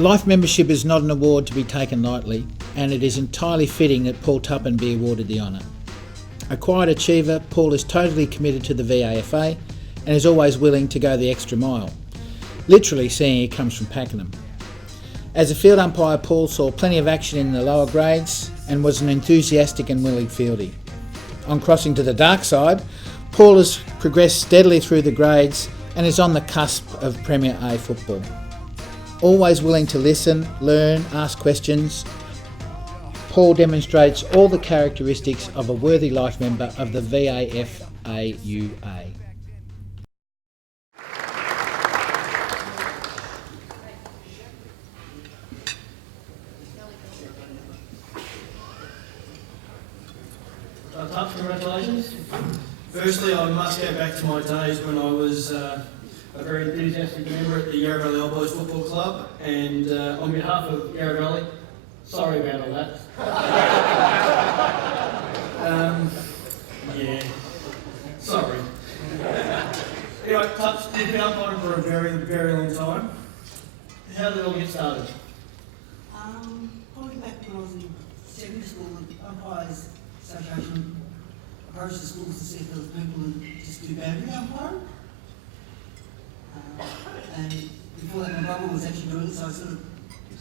Life membership is not an award to be taken lightly, and it is entirely fitting that Paul Tuppen be awarded the honour. A quiet achiever, Paul is totally committed to the VAFA and is always willing to go the extra mile, literally seeing he comes from Pakenham. As a field umpire, Paul saw plenty of action in the lower grades and was an enthusiastic and willing fieldy. On crossing to the dark side, Paul has progressed steadily through the grades and is on the cusp of Premier A football. Always willing to listen, learn, ask questions, Paul demonstrates all the characteristics of a worthy life member of the VAFAUA. Tups, congratulations. Firstly, I must go back to my days when I was a very enthusiastic member at the Yarra Valley Old Boys Football Club, and on behalf of Yarra Valley, sorry about all that. Yeah, sorry. Anyway, Tups, you've been umpiring for a very, very long time. How did it all get started? Probably back when I was in secondary school, the Umpires Association approached the schools to see if there was people who just do boundary umpiring. And before that, my brother was actually doing it, so I sort of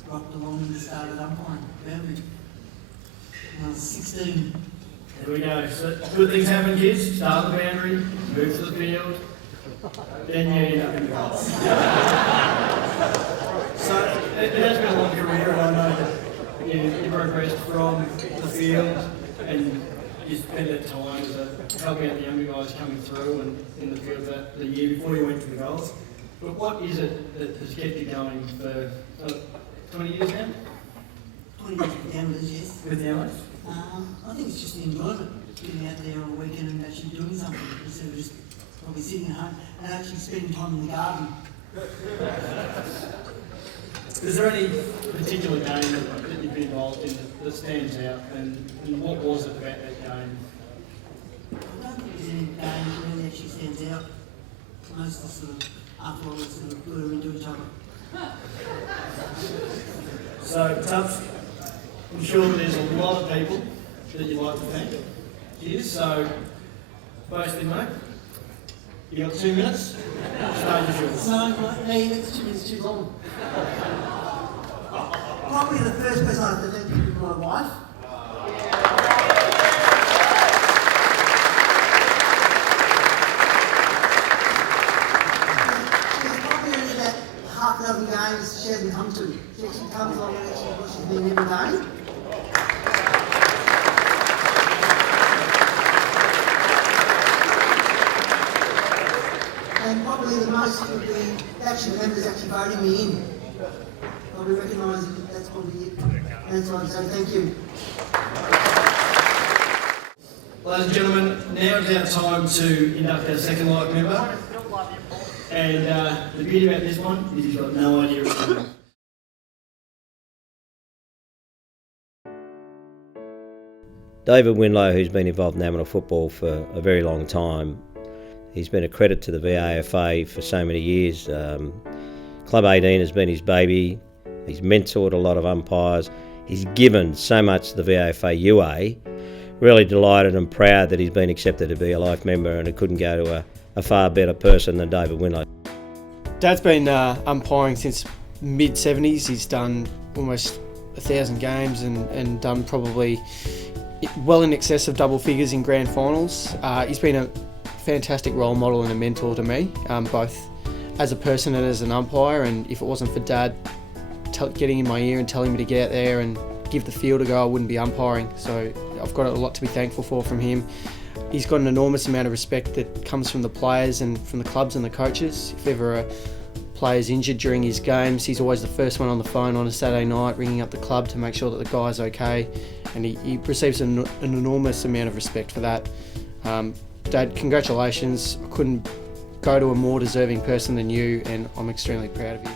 rocked along and started umpiring boundary. When I was 16. There we go. So good things happen, kids. Start the boundary, move to the field, then you end up in the goal. So it has been a long career, and I know that you progressed from the field and you spent that time helping out the younger guys coming through and in the field the year before you went to the goals. But what is it that has kept you going for 20 years now? 20 years with the Amateurs, yes. With the Amateurs? I think it's just the enjoyment, getting out there on a weekend and actually doing something instead of just probably sitting at home and actually spending time in the garden. Is there any particular game that you've been involved in that stands out, and what was it about that game? I don't think there's any game that really actually stands out. Most of sort of, after all, sort of blur into each other. So, Tups, I'm sure there's a lot of people that you'd like to thank here, so firstly, mate, you got 2 minutes? Stage is yours. No, me, that's 2 minutes too long. Probably the first person I have to thank is my wife. There's probably only about half a dozen games she hasn't come to. She actually comes along and actually watches me every day. And probably the most would be actually members actually voting me in. Probably recognise that that's probably it. And that's what I'd say thank you. Ladies and gentlemen, now is our time to induct our second life member. And the beauty about this one is he's got no idea what's going on. David Windlow, who's been involved in amateur football for a very long time, he's been a credit to the VAFA for so many years. Club 18 has been his baby. He's mentored a lot of umpires. He's given so much to the VAFA-UA. Really delighted and proud that he's been accepted to be a life member, and it couldn't go to a far better person than David Windlow. Dad's been umpiring since mid-70s. He's done almost 1,000 games and done probably well in excess of double figures in grand finals. He's been a fantastic role model and a mentor to me, both as a person and as an umpire, and if it wasn't for Dad getting in my ear and telling me to get out there and give the field a go, I wouldn't be umpiring. So I've got a lot to be thankful for from him. He's got an enormous amount of respect that comes from the players and from the clubs and the coaches. If ever a player's injured during his games, he's always the first one on the phone on a Saturday night, ringing up the club to make sure that the guy's okay, and he receives an enormous amount of respect for that. Dad, congratulations. I couldn't go to a more deserving person than you, and I'm extremely proud of you.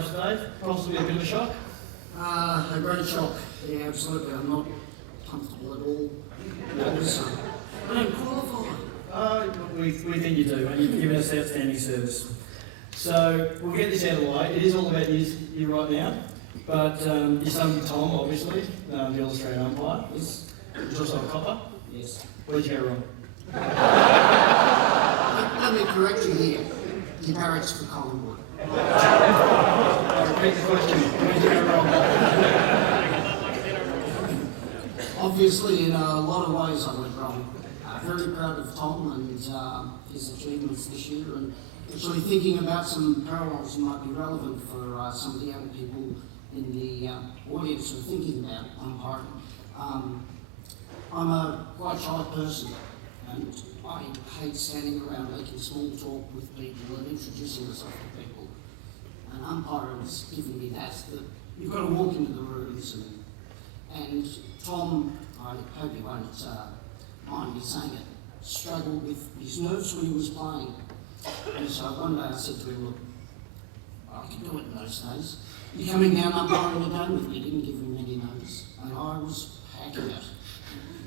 flash Dave. Possibly a bit of a shock. A great shock. Yeah, absolutely. I'm not comfortable at all. I don't qualify. We think you do, and you've given us outstanding service. So we'll get this out of the way. It is all about you right now, but your son Tom, obviously, the Australian umpire, is also a copper. Yes. Where'd you go wrong? Let me correct you here. He barracks for Collingwood. I'll repeat the question. Where'd you go wrong? Obviously, in a lot of ways, I went wrong. Very proud of Tom and his achievements this year, and actually thinking about some parallels that might be relevant for some of the young people in the audience who are thinking about umpiring. I'm a quite shy person, and I hate standing around making small talk with people and introducing myself to people. And umpiring has given me that you've got to walk into the rooms and Tom, I hope you won't mind me saying it, struggled with his nerves when he was playing. And so one day I said to him, look, I can do it in those days. You're coming down umpiring a game with me, didn't give him any notice. And I was hacking it.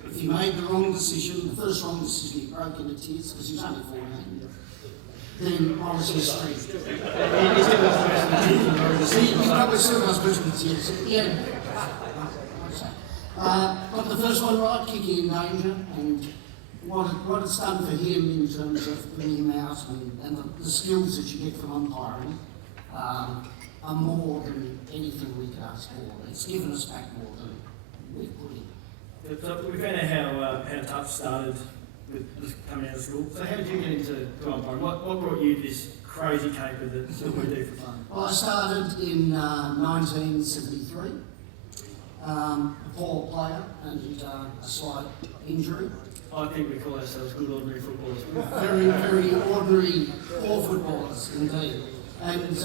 If he made the wrong decision, the first wrong decision, he broke into tears because he was only 14. Then I was history. He still got the rest of the team. He probably still was bursting into tears. Yeah. Got the first one right, kicking in danger, and what it's done for him in terms of bringing him out and the skills that you get from umpiring are more than anything we could ask for. It's given us back more than we've put in. So we found out how tough started with just coming out of school. So how did you get into umpiring? What brought you this crazy caper that we do for fun? Well, I started in 1973. A poor player and a slight injury. I think we call ourselves good ordinary footballers. Very, very ordinary poor footballers indeed. And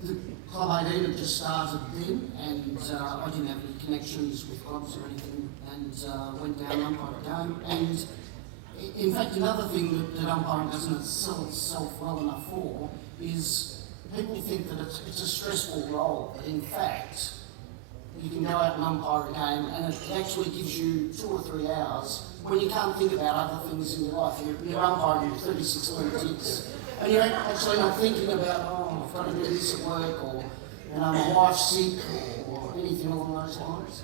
the Club 18 had just started then, and I didn't have any connections with clubs or anything, and went down and umpired a game. And in fact, another thing that umpiring doesn't sell itself well enough for is people think that it's a stressful role, but in fact, you can go out and umpire a game and it actually gives you 2 or 3 hours when you can't think about other things in your life. You're umpiring your 36 Olympics and you're actually not thinking about, oh, I've got to do this at work, or my wife's sick, or anything along those lines.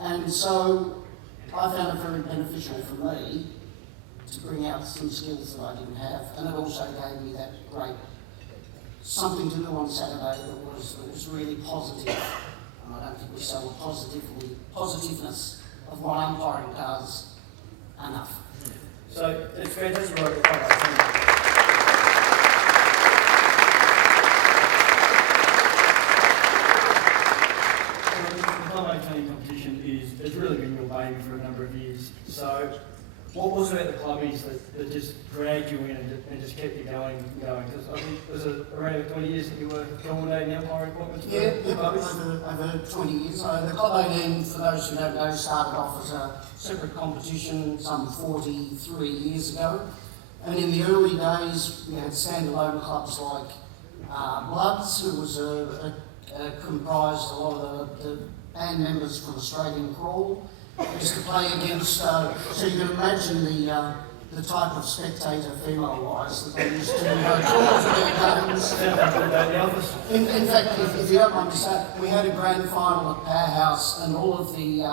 And so I found it very beneficial for me to bring out some skills that I didn't have, and it also gave me that great something to do on Saturday that was really positive. And I don't think we sell the positiveness of what umpiring does enough. So it's fantastic work at Club 18. The Club 18 competition it's really been your baby for a number of years. So what was it about the clubbies that just dragged you in and just kept you going? Because I think was it around 20 years that you were coordinating the umpiring appointments? Yeah, over 20 years. So the Club 18, for those who don't know, started off as a separate competition some 43 years ago. And in the early days, we had standalone clubs like Bloods, who was comprised a lot of the band members from Australian Crawl. We used to play against, so you can imagine the type of spectator, female-wise, that they used to draw to their games. In fact, if you don't mind me saying, we had a grand final at Powerhouse, and all of the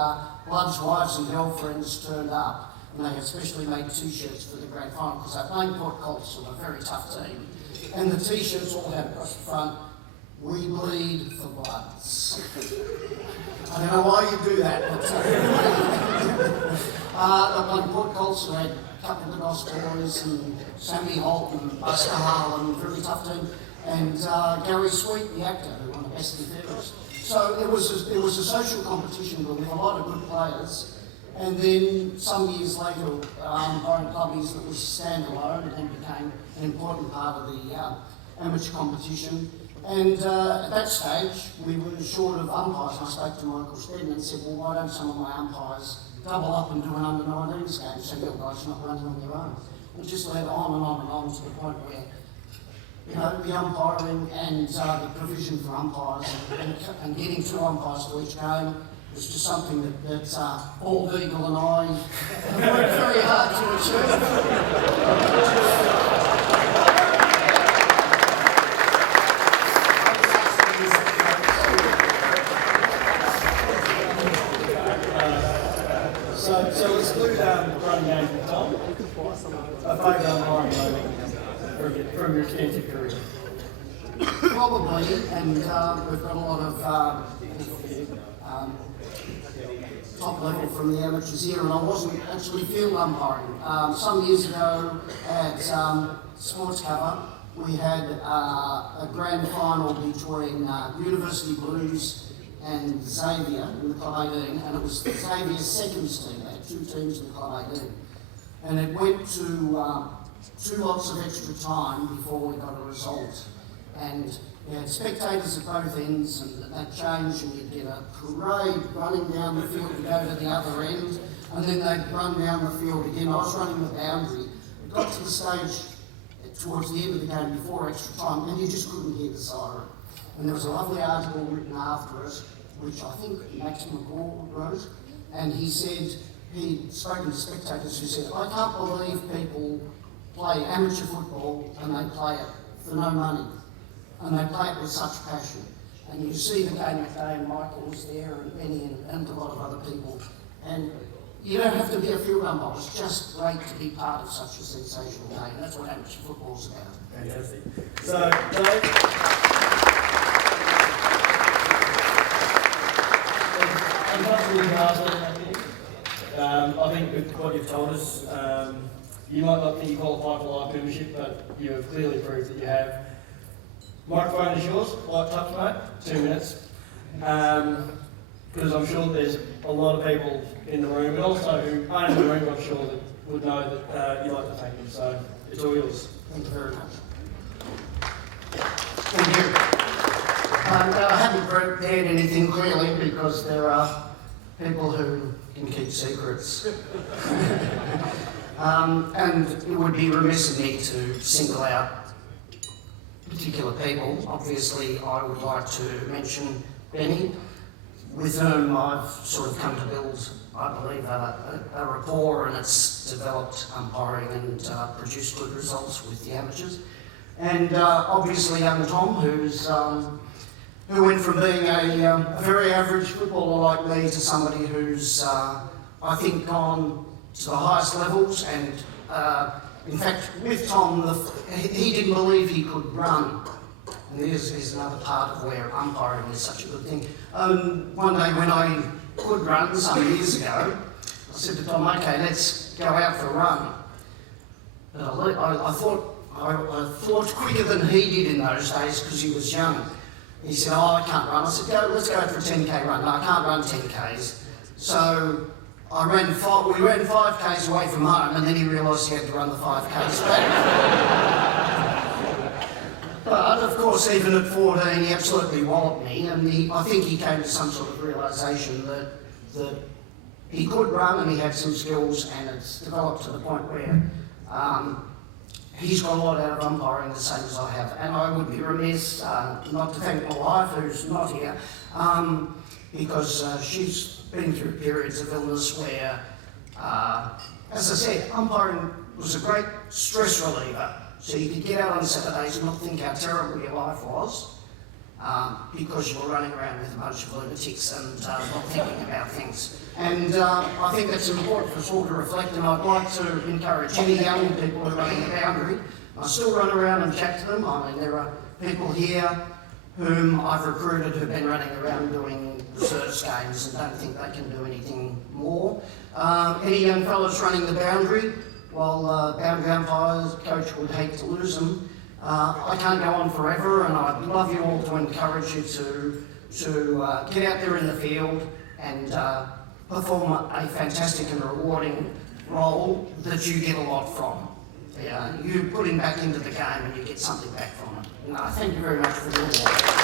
Bloods' wives and girlfriends turned up, and they especially made T-shirts for the grand final because they're playing Port Colts, who are a very tough team. And the T-shirts all had across the front, "We bleed for Bloods." I don't know why you do that, but like Port Colts, who had a couple of the Goss boys and Sammy Holt and Buster Harlan, very tough team, and Gary Sweet, the actor, who won the Best and Fairest. So it was a social competition with a lot of good players. And then some years later, umpiring clubbies that was standalone and became an important part of the amateur competition. And at that stage, we were short of umpires. I spoke to Michael Steadman and said, well, why don't some of my umpires double up and do an under-19s game so you guys are not running on your own? And just led on and on and on to the point where you know, the umpiring and the provision for umpires and getting 2 umpires to each game was just something that Paul Beagle and I have worked very hard to achieve. So exclude running games with Tom. A favourite umpiring moment from your extensive career. Probably, and we've got a lot of top level from the amateurs here, and I wasn't actually field umpiring. Some years ago at Sports Cover, we had a grand final between University Blues and Xavier in the Club 18, and it was Xavier's seconds team. They had 2 teams in the Club 18. And it went to 2 lots of extra time before we got a result. And you had spectators at both ends, and that changed, and you'd get a parade running down the field to go to the other end, and then they'd run down the field again. I was running the boundary. It got to the stage towards the end of the game before extra time, and you just couldn't hear the siren. And there was a lovely article written after us, which I think Max McCall wrote, and he said, he'd spoken to spectators who said, I can't believe people play amateur football and they play it for no money. And they play it with such passion. And you see the game that day, and Michael was there, and Benny, and a lot of other people. And you don't have to be a field umpire. It's just great to be part of such a sensational day. And that's what amateur football's about. Fantastic. So, Dave, I think with what you've told us, you might not think you qualify for life membership, but you have clearly proved that you have. Microphone is yours, light touch, mate. 2 minutes. Because I'm sure there's a lot of people in the room, but also who aren't in the room, I'm sure, that would know that you'd like to thank them. So it's all yours. Thank you very much. Thank you. I haven't prepared anything clearly because there are people who can keep secrets. And it would be remiss of me to single out particular people. Obviously, I would like to mention Benny, with whom I've sort of come to build, I believe, a rapport, and it's developed umpiring and produced good results with the amateurs. And obviously young Tom, who went from being a very average footballer like me to somebody who's, I think, gone to the highest levels. And in fact, with Tom, he didn't believe he could run. And there's another part of where umpiring is such a good thing. One day when I could run some years ago, I said to Tom, okay, let's go out for a run. But I thought quicker than he did in those days because he was young. He said, oh, I can't run. I said, let's go for a 10k run. No, I can't run 10ks. So we ran 5k's away from home, and then he realised he had to run the 5k's back. But of course, even at 14, he absolutely walloped me, and I think he came to some sort of realisation that he could run and he had some skills, and it's developed to the point where he's got a lot out of umpiring the same as I have. And I would be remiss not to thank my wife, who's not here, because she's been through periods of illness where, as I said, umpiring was a great stress reliever. So you could get out on Saturdays and not think how terrible your life was, because you were running around with a bunch of lunatics and not thinking about things. And I think that's important for us all to reflect, and I'd like to encourage any young people who are running the boundary. I still run around and chat to them. I mean, there are people here whom I've recruited who've been running around doing reserves games and don't think they can do anything more. Any young fellas running the boundary, while boundary umpires coach would hate to lose them, I can't go on forever, and I'd love you all to encourage you to get out there in the field and perform a fantastic and rewarding role that you get a lot from. You put him back into the game and you get something back from it. And, thank you very much for your work.